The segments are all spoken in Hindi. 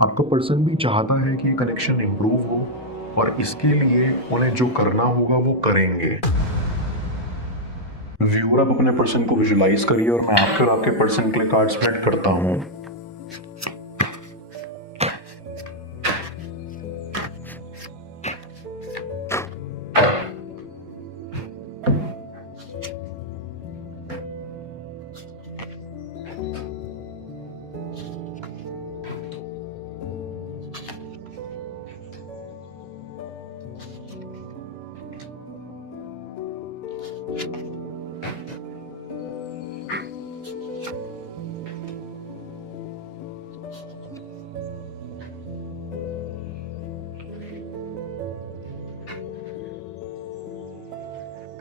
आपका पर्सन भी चाहता है कि ये कनेक्शन इम्प्रूव हो और इसके लिए उन्हें जो करना होगा वो करेंगे। व्यूअर, आप अपने पर्सन को विजुलाइज करिए और मैं आपके और आपके पर्सन के लिए कार्ड स्प्रेड करता हूँ।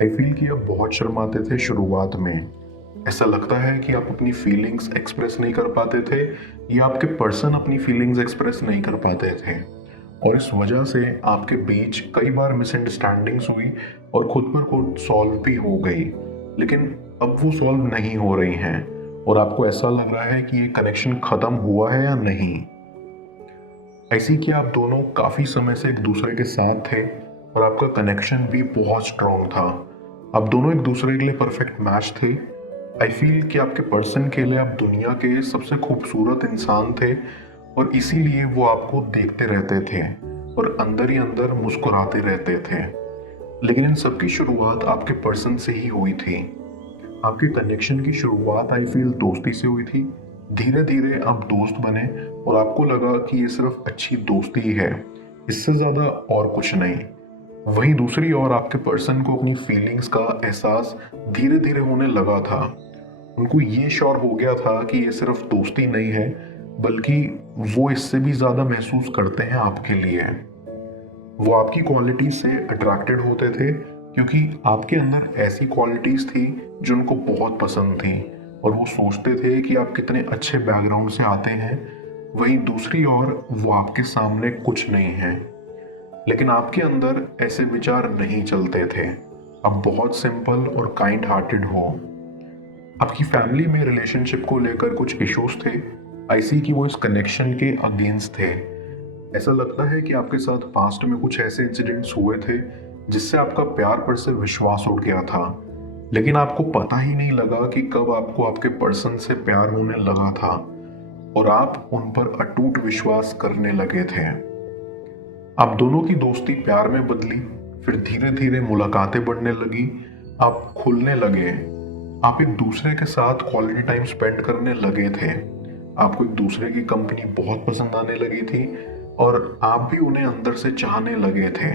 आई फील कि आप बहुत शर्माते थे शुरुआत में। ऐसा लगता है कि आप अपनी फीलिंग्स एक्सप्रेस नहीं कर पाते थे या आपके पर्सन अपनी फीलिंग्स एक्सप्रेस नहीं कर पाते थे, और इस वजह से आपके बीच कई बार मिसअंडरस्टैंडिंग्स हुई और खुद पर खुद सॉल्व भी हो गई। लेकिन अब वो सॉल्व नहीं हो रही हैं और आपको ऐसा लग रहा है कि ये कनेक्शन खत्म हुआ है या नहीं। ऐसी कि आप दोनों काफ़ी समय से एक दूसरे के साथ थे और आपका कनेक्शन भी बहुत स्ट्रॉन्ग था। आप दोनों एक दूसरे के लिए परफेक्ट मैच थे। आई फील कि आपके पर्सन के लिए आप दुनिया के सबसे खूबसूरत इंसान थे और इसीलिए वो आपको देखते रहते थे और अंदर ही अंदर मुस्कुराते रहते थे। लेकिन इन सब की शुरुआत आपके पर्सन से ही हुई थी। आपके कनेक्शन की शुरुआत आई फील दोस्ती से हुई थी। धीरे धीरे आप दोस्त बने और आपको लगा कि ये सिर्फ अच्छी दोस्ती ही है, इससे ज़्यादा और कुछ नहीं। वहीं दूसरी ओर आपके पर्सन को अपनी फीलिंग्स का एहसास धीरे धीरे होने लगा था। उनको ये श्योर हो गया था कि ये सिर्फ दोस्ती नहीं है, बल्कि वो इससे भी ज़्यादा महसूस करते हैं आपके लिए। वो आपकी क्वालिटीज से अट्रैक्टेड होते थे क्योंकि आपके अंदर ऐसी क्वालिटीज थी जो उनको बहुत पसंद थी और वो सोचते थे कि आप कितने अच्छे बैकग्राउंड से आते हैं। वहीं दूसरी ओर वो आपके सामने कुछ नहीं है, लेकिन आपके अंदर ऐसे विचार नहीं चलते थे। आप बहुत सिंपल और काइंड हार्टेड हो। आपकी फैमिली में रिलेशनशिप को लेकर कुछ इश्यूज थे। ऐसी कि वो इस कनेक्शन के अगेंस्ट थे। ऐसा लगता है कि आपके साथ पास्ट में कुछ ऐसे इंसिडेंट्स हुए थे जिससे आपका प्यार पर से विश्वास उठ गया था, लेकिन आपको पता ही नहीं लगा कि कब आपको आपके पर्सन से प्यार होने लगा था और आप उन पर अटूट विश्वास करने लगे थे। आप दोनों की दोस्ती प्यार में बदली, फिर धीरे धीरे मुलाकातें बढ़ने लगी, आप खुलने लगे, आप एक दूसरे के साथ क्वालिटी टाइम स्पेंड करने लगे थे। आपको एक दूसरे की कंपनी बहुत पसंद आने लगी थी और आप भी उन्हें अंदर से चाहने लगे थे।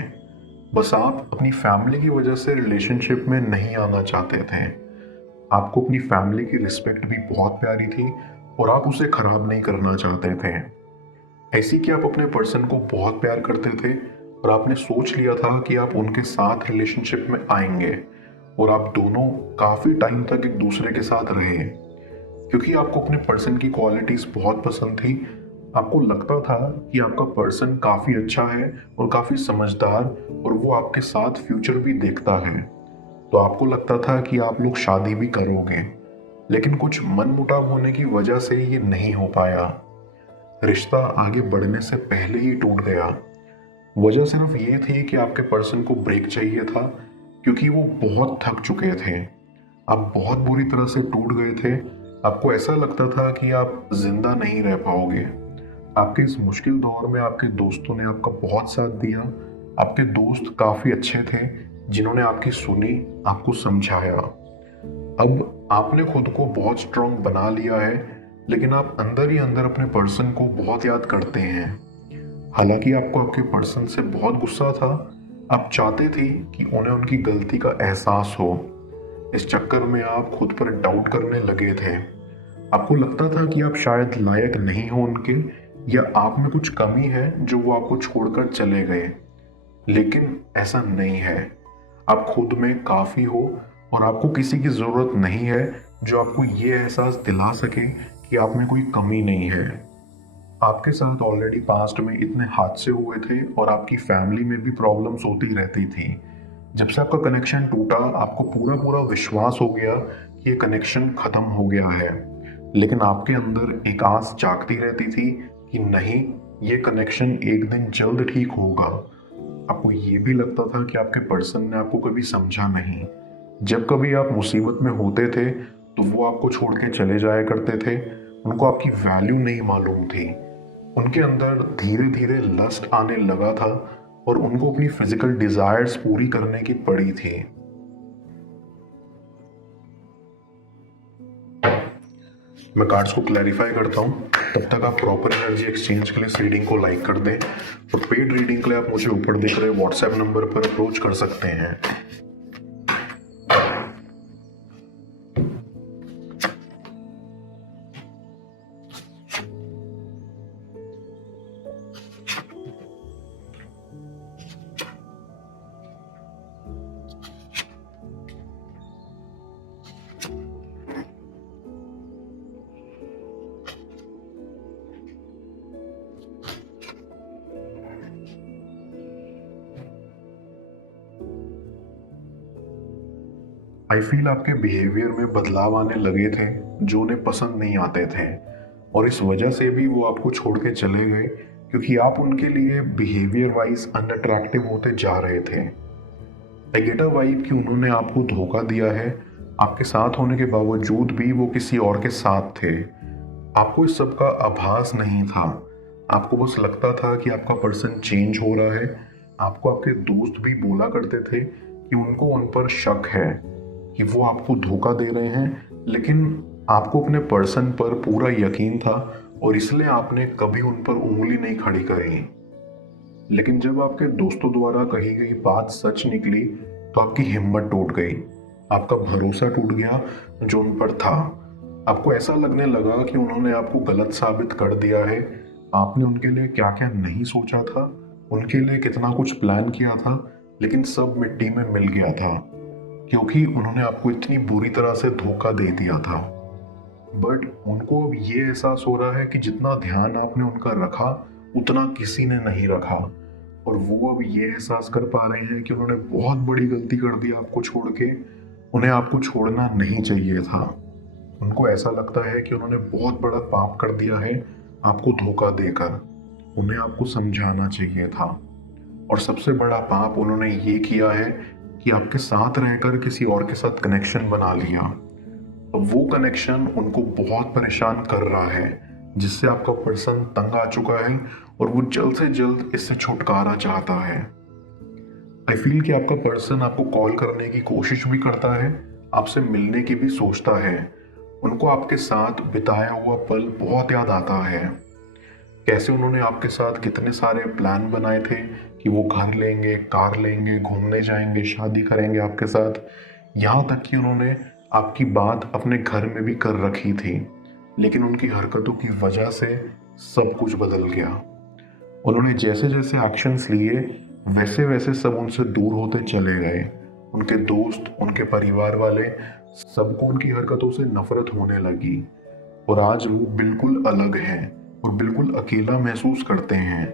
बस आप अपनी फैमिली की वजह से रिलेशनशिप में नहीं आना चाहते थे। आपको अपनी फैमिली की रिस्पेक्ट भी बहुत प्यारी थी और आप उसे खराब नहीं करना चाहते थे। ऐसी कि आप अपने पर्सन को बहुत प्यार करते थे और आपने सोच लिया था कि आप उनके साथ रिलेशनशिप में आएंगे और आप दोनों काफ़ी टाइम तक एक दूसरे के साथ रहे क्योंकि आपको अपने पर्सन की क्वालिटीज़ बहुत पसंद थी। आपको लगता था कि आपका पर्सन काफ़ी अच्छा है और काफ़ी समझदार और वो आपके साथ फ्यूचर भी देखता है, तो आपको लगता था कि आप लोग शादी भी करोगे। लेकिन कुछ मनमुटाव होने की वजह से ये नहीं हो पाया। रिश्ता आगे बढ़ने से पहले ही टूट गया। वजह सिर्फ ये थी कि आपके पर्सन को ब्रेक चाहिए था क्योंकि वो बहुत थक चुके थे। आप बहुत बुरी तरह से टूट गए थे। आपको ऐसा लगता था कि आप जिंदा नहीं रह पाओगे। आपके इस मुश्किल दौर में आपके दोस्तों ने आपका बहुत साथ दिया। आपके दोस्त काफ़ी अच्छे थे जिन्होंने आपकी सुनी, आपको समझाया। अब आपने खुद को बहुत स्ट्रांग बना लिया है, लेकिन आप अंदर ही अंदर अपने पर्सन को बहुत याद करते हैं। हालांकि आपको आपके पर्सन से बहुत गुस्सा था। आप चाहते थे कि उन्हें उनकी गलती का एहसास हो। इस चक्कर में आप खुद पर डाउट करने लगे थे। आपको लगता था कि आप शायद लायक नहीं हो उनके, या आप में कुछ कमी है जो वो आपको छोड़कर चले गए। लेकिन ऐसा नहीं है। आप खुद में काफ़ी हो और आपको किसी की ज़रूरत नहीं है जो आपको ये एहसास दिला सके कि आप में कोई कमी नहीं है। आपके साथ ऑलरेडी पास्ट में इतने हादसे हुए थे और आपकी फैमिली में भी प्रॉब्लम्स होती रहती थी। जब से आपका कनेक्शन टूटा, आपको पूरा पूरा विश्वास हो गया कि ये कनेक्शन ख़त्म हो गया है, लेकिन आपके अंदर एक आस जागती रहती थी कि नहीं, ये कनेक्शन एक दिन जल्द ठीक होगा। आपको ये भी लगता था कि आपके पर्सन ने आपको कभी समझा नहीं। जब कभी आप मुसीबत में होते थे तो वो आपको छोड़ के चले जाया करते थे। उनको आपकी वैल्यू नहीं मालूम थी। उनके अंदर धीरे धीरे लस्ट आने लगा था और उनको अपनी फिजिकल डिजायर्स पूरी करने की पड़ी थी। मैं कार्ड्स को क्लैरिफाई करता हूँ, तब तक आप प्रॉपर एनर्जी एक्सचेंज के लिए इस रीडिंग को लाइक कर दें। और पेड रीडिंग के लिए आप मुझे ऊपर दिख रहे व्हाट्सएप नंबर पर अप्रोच कर सकते हैं। आई फील आपके बिहेवियर में बदलाव आने लगे थे जो उन्हें पसंद नहीं आते थे, और इस वजह से भी वो आपको छोड़ के चले गए क्योंकि आप उनके लिए बिहेवियर वाइज अनअट्रैक्टिव होते जा रहे थे। आई गेट अ वाइब कि उन्होंने आपको धोखा दिया है। आपके साथ होने के बावजूद भी वो किसी और के साथ थे। आपको इस सब का आभास नहीं था। आपको बस लगता था कि आपका पर्सन चेंज हो रहा है। आपको आपके दोस्त भी बोला करते थे कि उनको उन पर शक है कि वो आपको धोखा दे रहे हैं, लेकिन आपको अपने पर्सन पर पूरा यकीन था और इसलिए आपने कभी उन पर उंगली नहीं खड़ी करी। लेकिन जब आपके दोस्तों द्वारा कही गई बात सच निकली तो आपकी हिम्मत टूट गई। आपका भरोसा टूट गया जो उन पर था। आपको ऐसा लगने लगा कि उन्होंने आपको गलत साबित कर दिया है। आपने उनके लिए क्या क्या नहीं सोचा था, उनके लिए कितना कुछ प्लान किया था, लेकिन सब मिट्टी में मिल गया था क्योंकि उन्होंने आपको इतनी बुरी तरह से धोखा दे दिया था। बट उनको अब ये एहसास हो रहा है कि जितना ध्यान आपने उनका रखा उतना किसी ने नहीं रखा, और वो अब ये एहसास कर पा रहे हैं कि उन्होंने बहुत बड़ी गलती कर दी आपको छोड़ के। उन्हें आपको छोड़ना नहीं चाहिए था। उनको ऐसा लगता है कि उन्होंने बहुत बड़ा पाप कर दिया है आपको धोखा देकर। उन्हें आपको समझाना चाहिए था। और सबसे बड़ा पाप उन्होंने ये किया है कि आपके साथ रहकर किसी और के साथ कनेक्शन बना लिया। अब वो कनेक्शन उनको बहुत परेशान कर रहा है, जिससे आपका पर्सन तंग आ चुका है और वो जल्द से जल्द इससे छुटकारा चाहता है। आई फील कि आपका पर्सन आपको कॉल करने की कोशिश भी करता है, आपसे मिलने की भी सोचता है। उनको आपके साथ बिताया हुआ पल बहुत याद आता है। कैसे उन्होंने आपके साथ कितने सारे प्लान बनाए थे कि वो घर लेंगे, कार लेंगे, घूमने जाएंगे, शादी करेंगे आपके साथ। यहाँ तक कि उन्होंने आपकी बात अपने घर में भी कर रखी थी, लेकिन उनकी हरकतों की वजह से सब कुछ बदल गया। उन्होंने जैसे जैसे एक्शंस लिए वैसे वैसे सब उनसे दूर होते चले गए। उनके दोस्त, उनके परिवार वाले, सबको उनकी हरकतों से नफरत होने लगी और आज वो बिल्कुल अलग हैं और बिल्कुल अकेला महसूस करते हैं।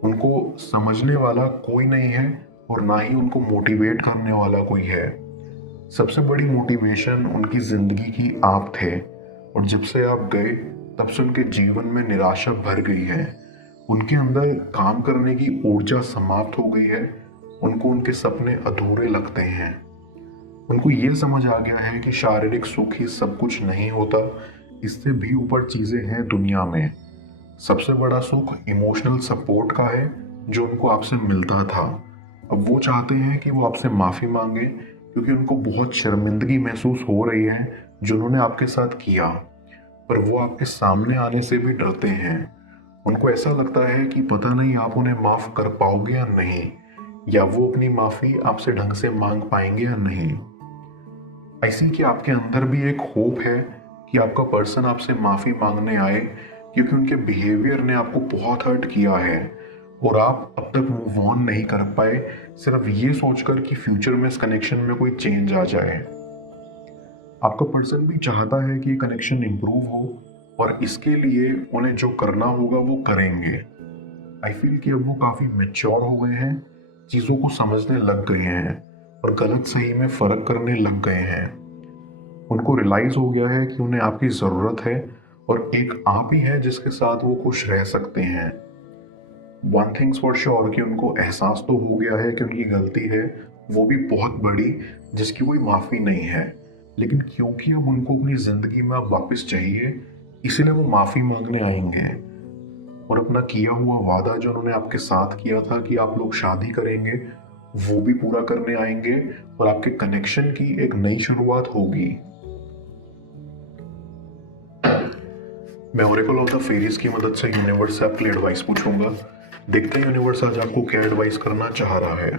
उनको समझने वाला कोई नहीं है और ना ही उनको मोटिवेट करने वाला कोई है। सबसे बड़ी मोटिवेशन उनकी जिंदगी की आप थे, और जब से आप गए तब से उनके जीवन में निराशा भर गई है। उनके अंदर काम करने की ऊर्जा समाप्त हो गई है। उनको उनके सपने अधूरे लगते हैं। उनको ये समझ आ गया है कि शारीरिक सुख ही सब कुछ नहीं होता, इससे भी ऊपर चीजें हैं दुनिया में। सबसे बड़ा सुख इमोशनल सपोर्ट का है जो उनको आपसे मिलता था। अब वो चाहते हैं कि वो आपसे माफ़ी मांगे क्योंकि उनको बहुत शर्मिंदगी महसूस हो रही है जो उन्होंने आपके साथ किया, पर वो आपके सामने आने से भी डरते हैं। उनको ऐसा लगता है कि पता नहीं आप उन्हें माफ़ कर पाओगे या नहीं, या वो अपनी माफ़ी आपसे ढंग से मांग पाएंगे या नहीं। ऐसी कि आपके अंदर भी एक होप है कि आपका पर्सन आपसे माफ़ी मांगने आए क्योंकि उनके बिहेवियर ने आपको बहुत हर्ट किया है और आप अब तक मूव ऑन नहीं कर पाए, सिर्फ ये सोचकर कि फ्यूचर में इस कनेक्शन में कोई चेंज आ जाए। आपका पर्सन भी चाहता है कि ये कनेक्शन इम्प्रूव हो और इसके लिए उन्हें जो करना होगा वो करेंगे। आई फील कि अब वो काफ़ी मैच्योर हो गए हैं, चीज़ों को समझने लग गए हैं और गलत सही में फ़र्क करने लग गए हैं। उनको रियलाइज़ हो गया है कि उन्हें आपकी ज़रूरत है और एक आप ही है जिसके साथ वो खुश रह सकते हैं। वन थिंग्स फॉर श्योर कि उनको एहसास तो हो गया है कि उनकी गलती है, वो भी बहुत बड़ी, जिसकी कोई माफ़ी नहीं है। लेकिन क्योंकि अब उनको अपनी ज़िंदगी में अब वापस चाहिए, इसीलिए वो माफ़ी मांगने आएंगे और अपना किया हुआ वादा जो उन्होंने आपके साथ किया था कि आप लोग शादी करेंगे, वो भी पूरा करने आएंगे और आपके कनेक्शन की एक नई शुरुआत होगी। मैं ओरेकल ऑफ द फेरीज की मदद से यूनिवर्स से आपके लिए एडवाइस पूछूंगा। देखते हैं यूनिवर्स आज आपको क्या एडवाइस करना चाह रहा है।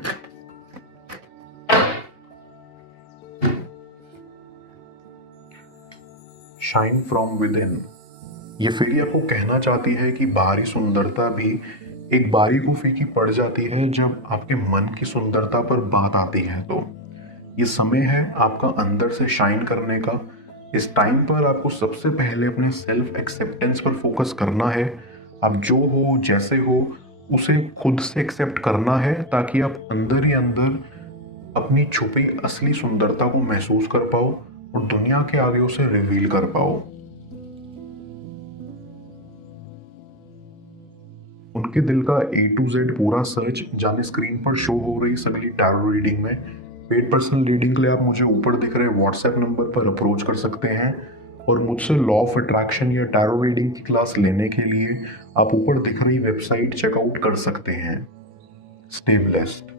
Shine from with in. ये फेरी आपको कहना चाहती है कि बाहरी सुंदरता भी एक बारी को फीकी पड़ जाती है जब आपके मन की सुंदरता पर बात आती है। तो ये समय है आपका अंदर से शाइन करने का। इस टाइम पर आपको सबसे पहले अपने सेल्फ एक्सेप्टेंस पर फोकस करना है। आप जो हो जैसे हो उसे खुद से एक्सेप्ट करना है, ताकि आप अंदर ही अंदर अपनी छुपी असली सुंदरता को महसूस कर पाओ और दुनिया के आगे उसे रिवील कर पाओ। उनके दिल का A to Z पूरा सर्च जाने स्क्रीन पर शो हो रही इस अगली टैरो रीडिंग में। पेड पर्सनल रीडिंग के लिए आप मुझे ऊपर दिख रहे व्हाट्सएप नंबर पर अप्रोच कर सकते हैं और मुझसे लॉ ऑफ अट्रैक्शन या टैरो रीडिंग की क्लास लेने के लिए आप ऊपर दिख रही वेबसाइट चेकआउट कर सकते हैं। Stay blessed.